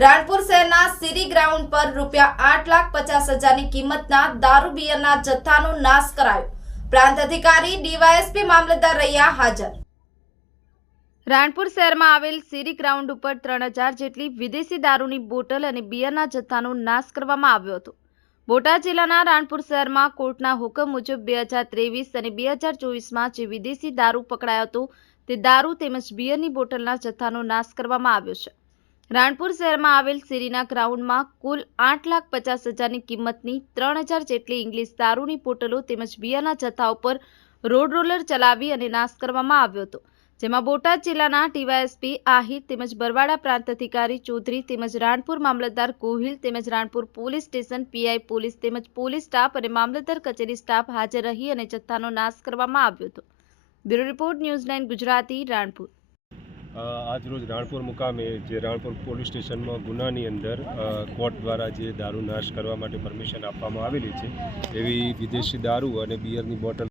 રાણપુર શહેરના સીરી ગ્રાઉન્ડ પર ₹8,50,000ની કિંમતના દારૂ બિયરના જથ્થાનો નાશ કરાયો। પ્રાંત અધિકારી ડીવાયએસપી મામલતદાર રહ્યા હાજર। રાણપુર શહેરમાં આવેલ સીરી ગ્રાઉન્ડ ઉપર 3000 જેટલી વિદેશી દારૂની બોટલ અને બિયરના જથ્થાનો નાશ કરવામાં આવ્યો હતો। બોટાદ જિલ્લાના રાણપુર શહેરમાં કોર્ટના હુકમ મુજબ 2023 અને 2024માં જે વિદેશી દારૂ પકડાયો હતો તે દારૂ તેમજ બિયરની બોટલના જથ્થાનો નાશ કરવામાં આવ્યો છે। રાણપુર શહેરમાં આવેલ સીરીના ગ્રાઉન્ડમાં કુલ 8,50,000ની કિંમતની 3000 જેટલી ઇંગ્લિશ દારૂની બોટલો તેમજ બિયરના જથ્થા ઉપર રોડ રોલર ચલાવી અને નાશ કરવામાં આવ્યો હતો, જેમાં બોટાદ જિલ્લાના ડીવાયએસપી આહિર તેમજ બરવાડા પ્રાંત અધિકારી ચૌધરી તેમજ રાણપુર મામલતદાર ગોહિલ તેમજ Ranpur police station PI police તેમજ પોલીસ સ્ટાફ અને મામલતદાર કચેરી સ્ટાફ હાજર રહી અને જથ્થાનો નાશ કરવામાં આવ્યો હતો। Bureau report news 9 Gujarati Ranpur. આજ રોજ રાણપુર મુકામે જે રાણપુર પોલીસ સ્ટેશનમાં ગુનાની અંદર કોર્ટ દ્વારા જે દારૂ નાશ કરવા માટે પરમિશન આપવામાં આવેલી છે એવી વિદેશી દારૂ અને બિયરની બોટલ